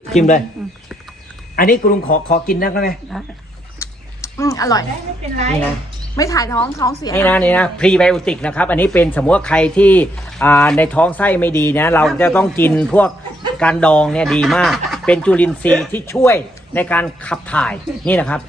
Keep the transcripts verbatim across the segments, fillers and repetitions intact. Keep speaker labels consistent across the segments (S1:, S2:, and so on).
S1: ชิมเลยอันนี้คุณลุงขอขอกินได้ไหม
S2: อืมอร่อยไม่เป็นไรนี่นะไม่ถ่ายท้องท้องเสีย
S1: นี่นะนี่นะพรีไบโอติกนะครับอันนี้เป็นสมมติว่าใครที่อ่าในท้องไส้ไม่ดีนะเราจะต้องกินพวกการดองเนี่ยดีมากเป็นจุลินทรีย์ที่ช่วยในการขับถ่ายนี่นะครับ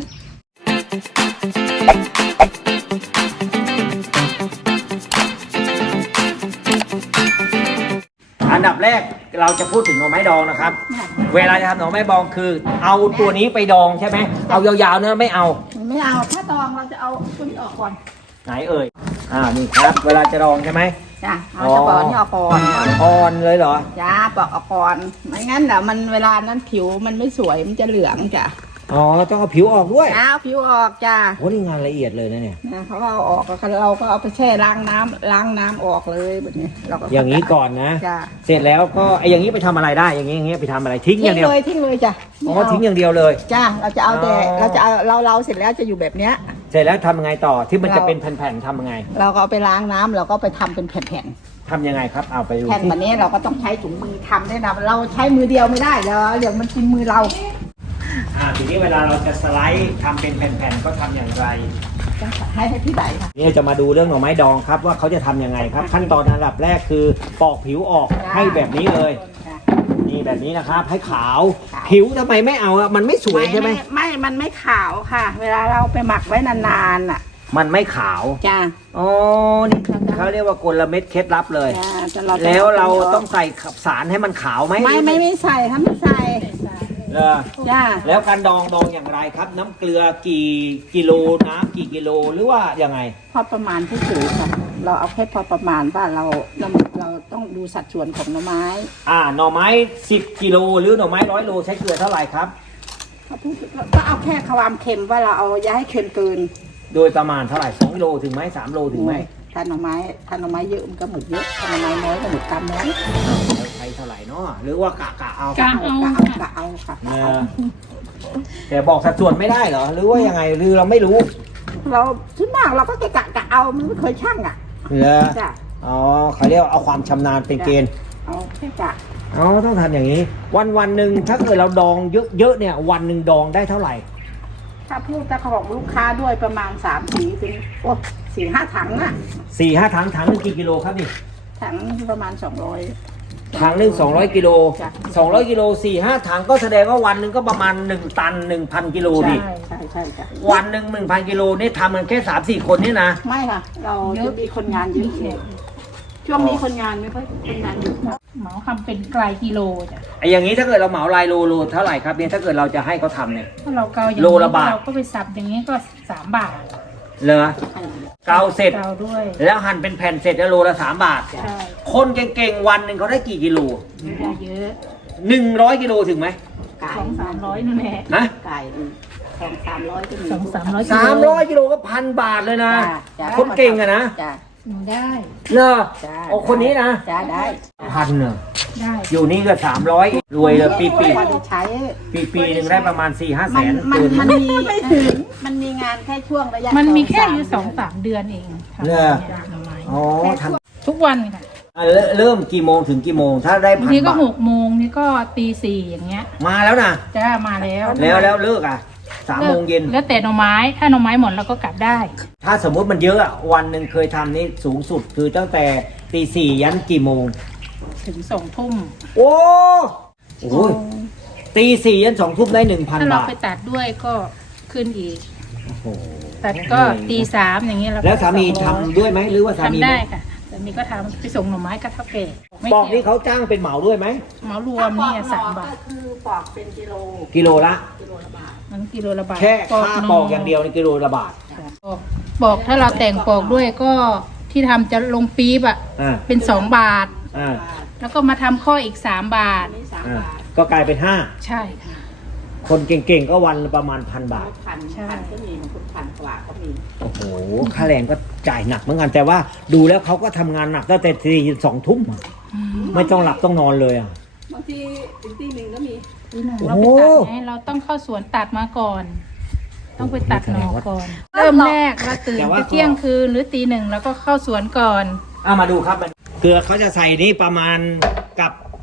S1: อันดับแรกเราจะพูดถึงหน่อไม้ดองนะครับเวลาจะทำหน่อไม้ดองคือเอาตัวนี้ไปดองใช่ไหมเอายาวๆเนื้อไม่เอา
S2: ไม่เอาถ้าดองเราจะเอาตัวนี้ออกก่อน
S1: ไหนเอ่ยอ่านี่ครับเวลาจะดองใช่ไหม
S2: จ้ะเอาจะปอกนี่ออกก่อน
S1: อ่อนเลยเหรอ
S2: จ้าปอกออกก่อนไม่งั้นเดี๋ยวมันเวลานั้นผิวมันไม่สวยมันจะเหลืองจ้ะ
S1: อ๋อต้องเอาผิวออกด้วย
S2: เอาผิวออกจ้า
S1: โอ้นี่งานละเอียดเลยนะเนี่ย
S2: เขาเอาออกก็เราก็เอาไปแช่ล้างน้ำล้างน้ำออกเลยแบบนี้เราก็
S1: อย่างนี้ก่อนนะเสร็จแล้วก็ไอ้อย่างนี้ไปทำอะไรได้อย่างนี้อย่างนี้ไปทำอะไรทิ้งอย่างเดียว
S2: เลยทิ้งเลยจ้ะ
S1: อ๋อทิ้งอย่างเดียวเลย
S2: จ้าเราจะเอาแต่เราจะเอาเราเราเสร็จแล้วจะอยู่แบบเนี้ย
S1: เสร็จแล้วทำยังไงต่อที่มันจะเป็นแผ่นๆทำยังไง
S2: เราก็เอาไปล้างน้ำเราก็ไปทำเป็นแผ่น
S1: ๆทำยังไงครับเอาไปดู
S2: แผ่นแบบนี้เราก็ต้องใช้ถุงมือทำได้นะเราใช้มือเดียวไม่ได้แล้วเดี๋ยวมันกินมือเรา
S1: อ่าทีนี้เวลาเราจะสไลด์ทำเป็นแผ่นๆก็ทำอย่างไร
S2: ให้ให้พี่ไหนค่ะ
S1: นี่จะมาดูเรื่องหน่อไม้ดองครับว่าเขาจะทำยังไงครับขั้นตอนอันดับแรกคือปอกผิวออกให้แบบนี้เลยนี่แบบนี้นะครับให้ขาวผิวทำไมไม่เอาอ่ะมันไม่สวยใช่ไหม
S2: ไม่มันไม่ขาวค่ะเวลาเราไปหมักไว้นานๆอ่ะ
S1: มันไม่ขาว
S2: จ้า
S1: อ๋อนี่เขาเรียกว่ากลเม็ดเคล็ดลับเลยแล้วเราต้องใส่สารให้มันขาวไหม
S2: ไม่ไม่ไม่ใส่ถ้าไม่ใส่
S1: เลย
S2: จ้า
S1: แล้วการดองดองอย่างไรครับน้ำเกลือกี่กิโลน้ำกี่กิโลหรือว่ายังไง
S2: พอประมาณที่สูงค่ะเราเอาแค่พอประมาณว่าเราเราเราต้องดูสัดส่วนของหน่อไม้
S1: อ่าหน่อไม้สิบกิโลหรือหน่อไม้ร้อยโลใช้เกลือเท่าไหร่ครับ
S2: ก็เอาแค่ความเค็มว่าเราเอาอย่าให้เค็มเกิน
S1: โดยประมาณเท่าไหร่สองโลถึงไหมสามโลถึงไหม
S2: ถ้าหน่อไม้ถ้าหน่อไม้เยอะมันก็หมดเยอะถ้าหน่อไม้น้อยก็หมดตามน้อย
S1: ใช้เท่าไหร่เนาะหรือว่ากะกะเอา
S2: กะเอากะเอาค่ะ
S1: แต่บอกสัดส่วนไม่ได้เหรอหรือว่ายังไงหรือเราไม่รู้
S2: เราชุดมากเราก็กะกะเอามันไม่เคยช่างอ่ะ
S1: เหรออ๋อเขาเรียกเอาความชำนาญเป็นเกณฑ์
S2: เอาแค่กะ
S1: อ๋อต้องทำอย่างนี้วันวันหนึ่งถ้าเกิดเราดองเยอะๆเนี่ยวันหนึ่งดองได้เท่าไหร่
S2: ถ้าพูดถ้าเขาบอกลูกค้าด้วยประมาณสามสี่ถึงโอ้สี่ห้าถังอ่ะ
S1: สี่ห้าถังถังหนึ่งกี่กิโลครับนี่
S2: ถังประมาณสองร้อย
S1: ถังหนึ่งสองร้อยกิโลสองร้อยกิโลสี่ห้าถังก็แสดงว่าวันหนึ่งก็ประมาณหนึ่งตันหนึ่งพันกิโลดิ
S2: ใช่ใช่ใช่จ้ะ
S1: วันหนึ่งหนึ่งพันกิโลนี่ทำกันแค่สามสี่คนนี่นะ
S2: ไม่ค่ะเราจะมีคนงานเยอะช่วงนี้คนงานไม่ค่อยคนงานเยอะเหมาทำเป็นไกลกิโลจ้ะ
S1: ไอ้อย่างนี้ถ้าเกิดเราเหมาลายโลโลเท่าไหร่ครับเนี่ยถ้าเกิดเราจะให้เขาทำเนี่ย
S2: ถ้าเราเกาอย่าง
S1: นี้โลละบาท
S2: เราก็ไปสับอย่างนี้ก็สามบาท
S1: เหรอเกาเสร็จ
S2: เกาด้วย
S1: แล้วหั่นเป็นแผ่นเสร็จแล้วโลละสามบาท
S2: ใช่
S1: คนเก่งๆวันหนึ่งเขาได้กี่กิโล
S2: ได้เยอะ
S1: หนึ่งร้อยกิโลถึงไหม
S2: สองสามร้อยนั่นแหละ
S1: ฮะ
S2: ไก่สองสามร้อยก็มีสองสามร้อย
S1: สามร้อยกิโลก็พันบาทเลยนะคนเก่งอะนะ
S2: ได้
S1: เนอะโอ้คนนี้นะ
S2: จ้าได้
S1: พันเนอะ
S2: ได้
S1: อยู่นี่ก็สามร้อยรวยเลยปีปี
S2: ใช้
S1: ปีปีหนึ่งได้ประมาณสี่ห้าแสน
S2: มันมันมีไม่ถึงมันมีงานแค่ช่วงระยะมันมีแค่อยู่สองสามเดือนเอง
S1: เนอะอ๋อท
S2: ำทุกวันค่ะ
S1: เริ่มกี่โมงถึงกี่โมงถ้าได้พันบาท
S2: นี่ก็หกโมงนี่ก็ตีสี่อย่างเงี้ย
S1: มาแล้วนะ
S2: จ้ามาแล้ว
S1: แล้วแล้วเลิกอ่ะสามโมงเย็น
S2: แล้วแต่หน่อไม้ถ้าหน่อไม้หมดเราก็กลับได้
S1: ถ้าสมมติมันเยอะอ่ะวันหนึ่งเคยทำนี่สูงสุดคือตั้งแต่ตีสี่ยันกี่โมง
S2: ถึงสองทุ่ม
S1: โอ้โหตีสี่ยันสองทุ่มได้หนึ่งพันบาทถ้าเรา
S2: ไปตัดด้วยก็ขึ้นอีกตัดก็ตีสามอย่างเงี้ย
S1: แล้วสามีทำด้วยไหมหรือว่าสามี
S2: ทำได้ค่ะสามีก็ทำไปส่งหน่อไม้กับเท่าแก่
S1: ปอกนี่เขาจ้างเป็นเหมาด้วยไหม
S2: เหมารวมนี่สามบาทคือปอกเป็นกิโล
S1: กิโลละ
S2: กิโลละบาทมันกิโลละบาท
S1: แค่ค่าปอกอย่างเดียวในกิโลละบาท
S2: ปอกถ้าเราแต่งปอกด้วยก็ที่ทำจะลงปี๊บอ่ะเป็นสองบาทแล้วก็มาทำข้ออีกสามบาท
S1: ก็กลายเป็นห้า
S2: ใช่ค่ะ
S1: คนเก่งๆก็วันประมาณพันบาท
S2: พันใช่ก็มีบางคนพันกว่าก็มี
S1: โอ้โหค่าแรงก็จ่ายหนักเหมือนกันแต่ว่าดูแล้วเขาก็ทำงานหนักตั้งแต่ตีสองทุ่มไม่ต้องหลับต้องนอนเลยอ่ะ
S2: บางทีถึงตีหนึ่งก็มีเราไปตัดไงเราต้องเข้าสวนตัดมาก่อนต้องไปตัดหน่อก่อนเริ่มแรกเราตื่นไปเที่ยงคืนหรือตีหนึ่งแล้วก็เข้าสวนก่อน
S1: เอามาดูครับเกลือเขาจะใส่นี่ประมาณกับ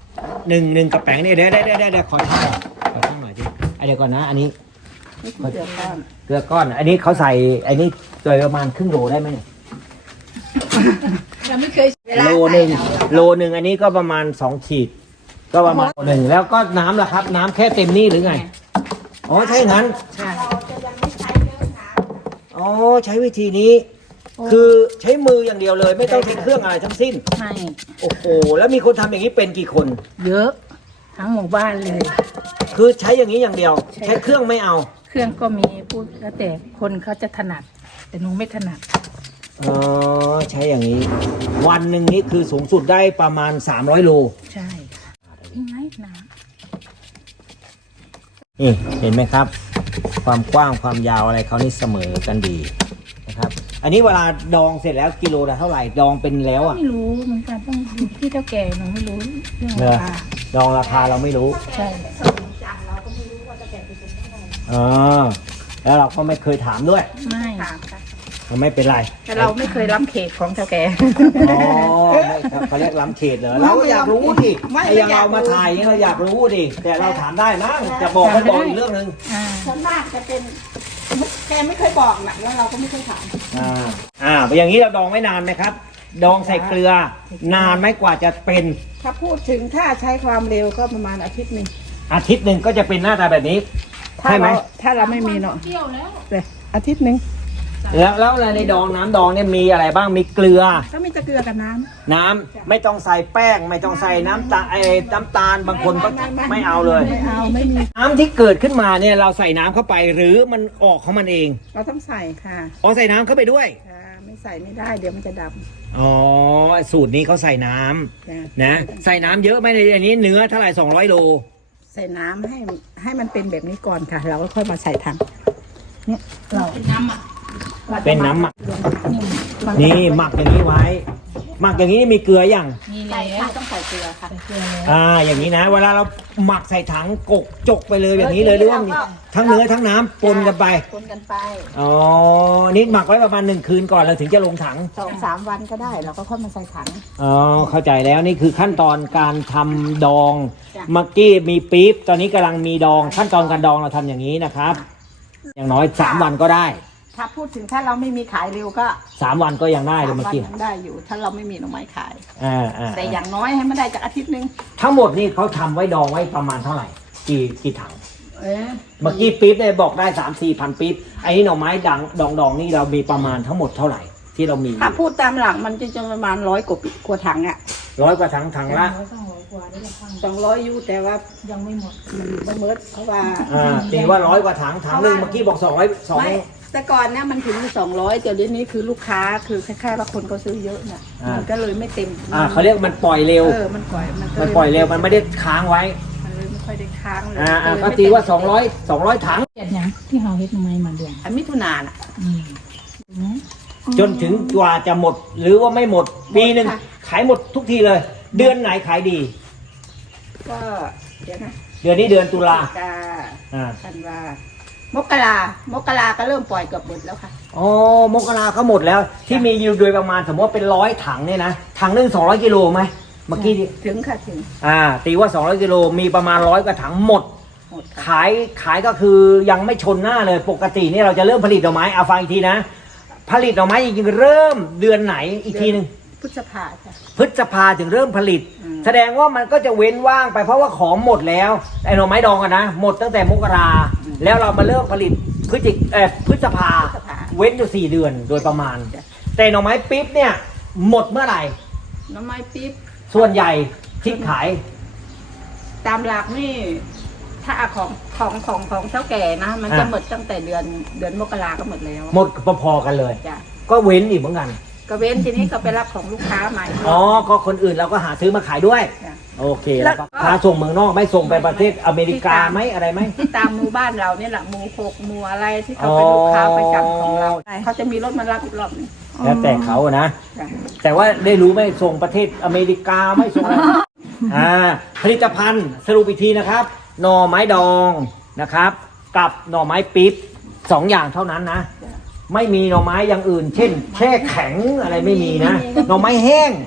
S1: หนึ่งหนึ่งกระแป๋งนี่เดี๋ยวเดี๋ยวเดี๋ยวเดี๋ยวขอช่างขอช่างหน่อยดิอ่ะเดี๋ยวก่อนนะ อันนี้
S3: นี่คือเกลือก้อน
S1: เกลือก้อน อันนี้เขาใส่อันนี้โดยประมาณครึ่งโลได้ไหมเนี่ย
S2: เราไม่เคย
S1: โลหนึ่งโลหนึ่งอันนี้ก็ประมาณสองขีด ก็ประมาณหนึ่งแล้วก็น้ำล่ะครับ น้ำแค่เต็มนี่หรือไงอ๋อใช่งั้น
S2: ใช่
S1: อ๋อใช้วิธีนี้ คือใช้มืออย่างเดียวเลย ไม่ต้องใช้เครื่องอะไรทั้งสิ้น
S2: ไม่
S1: โอ้โหแล้วมีคนทำอย่างนี้เป็นกี่คน
S2: เยอะทั้งหมู่บ้านเลย
S1: คือใช้อย่างนี้อย่างเดียว
S2: ใช่
S1: ใช้เครื่องไม่เอา
S2: เครื่องก็มีพูดแล้วแต่คนเขาจะถนัด แต่หนูไม่ถนัด
S1: อ๋อใช้อย่างนี้ วันหนึ่งนี้คือสูงสุดได้ประมาณสามร้อยโล
S2: ใช่ยังไงนะ
S1: นี่เห็นไหมครับ ความกว้างความยาวอะไรเขานี่เสมอกันดีนะครับ อันนี้เวลาดองเสร็จแล้วกิโลละเท่าไหร่ดองเป็นแล้วอ่ะ
S2: ไม่รู้เหมือนกันต้องดูที่เท่าแก่หนูไม่รู้เรื่อง
S1: เน
S2: รา
S1: อะ
S2: คา
S1: ดองราคาเราไม่รู้
S2: ใช่
S1: อ๋อแล้วเราก็ไม่เคยถามด้วย
S2: ไม่
S1: มันไม่เป็นไร
S2: แต่เราไม่เคยรับเขตของเท่าแก่
S1: อ๋อไม่ครับเขาเรียกล้ำเขตเหรอเราก็อยากรู้ดิไอ้อยังเรามาถ่ายเนี่ยเราอยากรู้ดิแต่เราถามได้นะจะบอกก็บอกอีกเรื่องหนึ่ง
S2: อ่า
S3: ส่วนมากจะเป็นแกไม่เคยบอกนะแล้วเราก็ไม่เคยถาม
S1: อ่าอ่าอย่างนี้เราดองไม่นานไหมครับ ดองใส่เกลือนานไหมกว่าจะเป็น
S3: ถ้าพูดถึงถ้าใช้ความเร็วก็ประมาณอาทิตย์หนึ่ง
S1: อาทิตย์หนึ่งก็จะเป็นหน้าตาแบบนี้
S3: ถ้า
S1: ใช่ไหม
S3: เราถ้าเราไม่มีเนาะ
S2: เที่ยวแล้ว
S3: เลยอาทิตย์หนึ่ง
S1: แล้วแล้วในดองน้ำดองเนี่ยมีอะไรบ้างมีเกลือ
S3: ก็มีแต่เกลือกับน้ำ
S1: น้ำไม่ต้องใส่แป้ง ไม่ต้องใส่น้ำตาลไอ้น้ำตาลบางคนก็ไม่เอาเลย
S3: ไม่เอาไม่มี
S1: น้ำที่เกิดขึ้นมาเนี่ยเราใส่น้ำเข้าไปหรือมันออกของมันเอง
S3: เราต้องใส่ค่ะ
S1: อ๋อใส่น้ำเข้าไปด้วย
S3: ค่ะไม่ใส่ไม่ได้เดี๋ยวมันจะด
S1: อ๋อสูตรนี้เขาใส่น้ำ
S3: ำจ้ะ
S1: นะใส่น้ำเยอะไหมในอันนี้เนื้อเท่าไหร่สองร้อยโล
S3: ใส่น้ำให้ให้มันเป็นแบบนี้ก่อนค่ะ เราก็ค่อยมาใส่ถังเนี่ยเรา
S2: เป็นน้ำอ่ะ
S1: เป็นน้ำหมัก
S2: นี่
S1: นี่หมักอย่างนี้ไว้ หมักอย่างนี้มีเกลืออย่าง
S2: มี
S3: ใส่
S2: แล้ว
S3: ค่ะต้องใส่เกลือค่ะ
S2: ใส่เกลือแล้ว
S1: อ่าอย่างนี้นะ เวลาเราหมักใส่ถังกกจกไปเลยแบบนี้เลยหรือว่ามีทั้งเนื้อทั้งน้ำปนกันไป
S3: ปนกันไป
S1: อ๋อนี่หมักไว้ประมาณหนึ่งคืนก่อนเราถึงจะลงถัง
S3: สองสามวันก็ได้เราก็ค่อยมาใส่ถัง
S1: อ๋อเข้าใจแล้วนี่คือขั้นตอนการทำดอง
S3: จ้ะ
S1: เมื่อกี้มีปี๊บตอนนี้กำลังมีดอง ขั้นตอนการดองเราทำอย่างนี้นะครับ อย่างน้อยสามวันก็ได้
S3: ถ้าพูดถึงถ้าเราไม่มีขายเร็วก็
S1: สามวันก็ยังได้เลย
S3: สาม
S1: เมื่อ
S3: วัน
S1: กี้
S3: ยังได้อยู่ ถ้าเราไม่มีหน่อไม้ขาย
S1: อ่าอ่า
S3: แต่อย่างน้อยให้มันได้จากอาทิตย์หนึ่ง
S1: ทั้งหมดนี่เขาทำไว้ดองไว้ประมาณเท่าไหร่ กี่กี่ถัง
S3: เอ๊ะ
S1: เมื่อกี้ปี๊บเนี่ยบอกได้สามสี่พันปี๊บไอ้นี่หน่อไม้ดังดองดองนี่เรามีประมาณทั้งหมดเท่าไหร่ ที่เรามี
S3: ถ้าพูดตามหลักมันจะจะประมาณร้อยกว่ากว่าถังอ่ะ
S1: ร้อยกว่าถังถังละ
S2: ต้องร้อยกว่าได้ละพัง
S3: สองร้อยยูแต่ว่า
S2: ยังไม่หมด
S3: มันไม่เมิดเพราะว่า
S1: อ่าตีว่าร้อยกว่าถังถังหนึ่งเมื่อกี้บอกสองร้อยสอง
S3: ไม่แต่ก่อนเนี่ยมันถึงสองร้อยแต่เดี๋ยวนี้คือลูกค้าคือคล้ายๆว่าคนเขาซื้อเยอะน่ะมันก็เลยไม่เต็ม
S1: อ่าเขาเรียกมันปล่อยเร็ว
S3: เออมันปล่อยมันก็
S1: มันปล่อยเร็วมันไม่ได้ค้างไว้
S3: มันเลยไม่ค่อยได้ค้างเลย
S1: อ่าอ่า
S3: เลย
S1: ก็
S3: ไม่
S1: ตี
S3: เม
S1: ว่าสองร้อยสองร้อยถัง
S2: เจ็ดอย่างที่เราเฮ็ดทำไมมาเดือน
S3: อันมิถุนาน่ะ
S2: อืมถูกไหม
S1: จนถึงกว่าจะหมดหรือว่าไม่หมดปีหนึ่งขายหมดทุกทีเลย เดือนไหนขายดี
S3: ก็เดี๋ยวนะ
S1: เดือนนี้เดือนตุลา
S3: พฤศจิกา
S1: อ่า
S3: ธันวามกรามกราก็เริ่มปล่อยเกือบหมดแล้วค่ะ
S1: อ๋อมกราเขาหมดแล้ว ที่มีอยู่โดยประมาณสมมติว่าเป็นร้อยถังเนี่ยนะถังหนึ่งสองร้อยกิโลไหมเมื่อกี้ที่
S3: ถึงค่ะถึง
S1: อ่าตีว่าสองร้อยกิโลมีประมาณร้อยกว่าถังหมด
S3: หมดค่ะ
S1: ขายขายก็คือยังไม่ชนหน้าเลยปกตินี่เราจะเริ่มผลิตดอกไม้เอาฟังอีกทีนะ ผลิตดอกไม้จริงๆเริ่มเดือนไหนอีกทีหนึ่ง
S3: พฤษภาค่ะ
S1: พฤษภาถึงเริ่มผลิต
S3: อืม
S1: แสดงว่ามันก็จะเว้นว่างไปเพราะว่าของหมดแล้วไอ้หน่อไม้ดองกันนะ หมดตั้งแต่มกราแล้วเรามาเริ่มผลิตพฤศจิกเอ่อพฤษภา
S3: พฤษภา
S1: เว้นอยู่สี่เดือนโดยประมาณ
S3: จ้ะ
S1: แต่หน่อไม้ปิ๊บเนี่ยหมดเมื่อไหร่
S3: น้ำไม้ปิ๊บ
S1: ส่วนใหญ่ที่ขาย
S3: ตามหลักนี่ ถ้าของของของของเท่าแก่นะ มันจะหมดตั้งแต่เดือนเดือนมกราก็หมดแล้ว
S1: หมดพอๆกันเลย
S3: จ้ะ
S1: ก็เว้นอีกเหมือนกัน
S3: ก็เว้นทีนี้ก็ไปรับของลูกค้าใหม่
S1: อ๋อก็คนอื่นเราก็หาซื้อมาขายด้วย
S3: จ้ะ
S1: โอเคแล้วก็พาส่งเมืองนอกไหม่ส่งไปประเทศอเมริกาไหมอะไรไหม
S3: ที่ตามหมู่บ้านเราเนี่ยแหละหมู่หกหมู่อะไรที่เขาเป็นลูกค้าประจำของเรา
S1: อ๋อ
S3: เขาจะมีรถมารับอีกรอบหนึง
S1: แล้วแต่เขาอะนะ
S3: จ้ะ
S1: แต่ว่าได้รู้ไหมส่งประเทศอเมริกาไหม่ส่งอะไร อ่าผลิตภัณฑ์สรุปอีกทีนะครับ หน่อไม้ดองนะครับ กับหน่อไม้ปิ๊บสองอย่างเท่านั้นนะ
S3: จ้ะ
S1: ไม่มีหน่อไม้อย่างอื่น เช่น แช่แข็งอะไรไม่มีนะ หน่อไม้แห้ง
S3: ไม่มี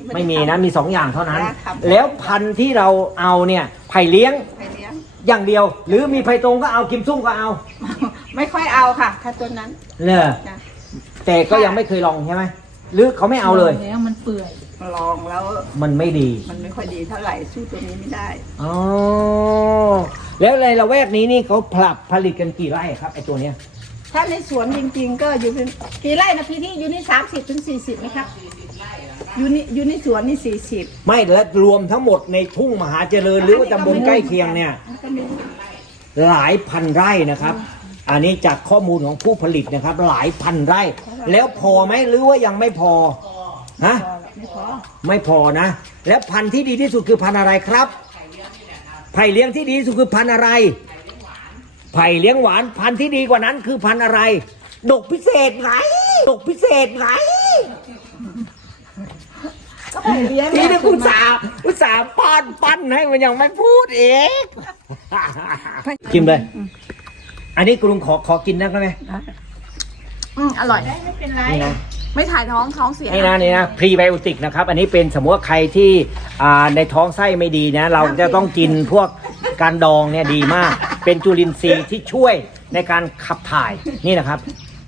S1: ไม่มีนะมีสองอย่างเท่านั้น
S3: นะทำ
S1: แล้วพันธุ์ที่เราเอาเนี่ยไผ่เลี้ยง
S3: ไปเลี้ยง
S1: อย่างเดียว หรือมีไผ่ตรงก็เอากิมซุ่งก็เอา
S3: ไม่ค่อยเอาค่ะ ถ้าตัวนั้น
S1: เลย
S3: นะ
S1: แต่ก็ยังไม่เคยลองใช่ไหมหรือเขาไม่เอาเลย
S2: แล้วมันเปื่อย
S3: ลองแล้ว
S1: มันไม่ดี
S3: มันไม่ค่อยดีเท่าไหร่สู้ตัวนี้ไม่ได้
S1: อ๋อแล้วในละแวกนี้นี่เขาผลับผลิตกันกี่ไร่ครับไอตัวเนี้ย
S3: ถ้าในสวนจริงๆ ก็อยู่เป็นกี่ไร่นะพี่ที่อยู่นี่สามสิบถึงสี่สิบไหมครับอยู่นี่อยู่ในสวนนี่สี่สิบ
S1: ไม่และรวมทั้งหมดในทุ่งมหาเจริญหรือว่าตำบลใกล้เคียงเนี่ย
S3: ก็มี
S1: หลายพันไร่นะครับ อันนี้จากข้อมูลของผู้ผลิตนะครับ หลายพันไร่ แล้วพอไหมหรือว่ายังไม่พอฮะ
S3: พอละไม่พอ
S1: ไม่พอนะ แล้วพันธุ์ที่ดีที่สุดคือพันธุ์อะไรครับไผ่เลี้ยงที่ดีที่สุดคือพันธุ์อะไรไผ่เลี้ยงหวานพันธุ์ที่ดีกว่านั้นคือพันธุ์อะไร ดกพิเศษไงดกพิเศษไง
S3: ก็ไปเลี้ยง
S1: นี่นะคุณสาวคุณสาวป้อนปั้นให้มันยังไม่พูดเองกินเลย อันนี้กรุงขอขอกินได้ไหม
S3: อืมอร่อย
S2: ไม่เป็นไร
S1: นี่นะ
S3: ไม่ถ่ายท้องท้องเสีย
S1: นี่นะนี่นะพรีไบโอติกนะครับ อันนี้เป็นสมมติว่าใครที่อ่าในท้องไส้ไม่ดีนะ เราจะต้องกินพวกการดองเนี่ยดีมาก เป็นจุลินทรีย์ที่ช่วยในการขับถ่ายนี่นะครับ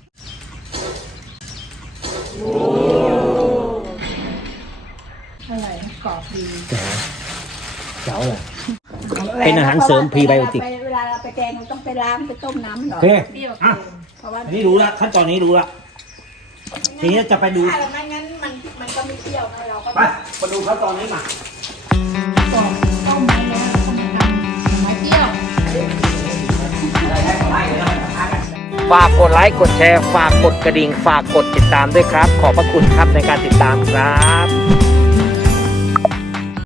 S2: อะไรกรอบดี
S1: เจ๋วเลย เป็นอาหารเสริมพรีไบโอติก
S3: เวลาเราไปแกงเราต้องไปล้างไปต้มน้ำมันหน่อ
S1: โอย เค
S2: เปรี้ยว
S1: อ่ะ
S2: เกิน
S3: เพราะว่า
S1: อันนี้รู้ละขั้นตอนนี้รู้ละทีนี้จะไปดู
S3: ถ้าไม่งั้นมันมันก็ไม่เปรี้ยวนะเราก็
S1: ไปมาดูขั้นตอนนี้มา
S2: กรอบต้มไว้แล้วต้องทำไม่เปรี้ยว
S1: ฝากกดไลค์กดแชร์ฝากกดกระดิ่งฝากกดติดตามด้วยครับ ขอบพระคุณครับในการติดตามครับ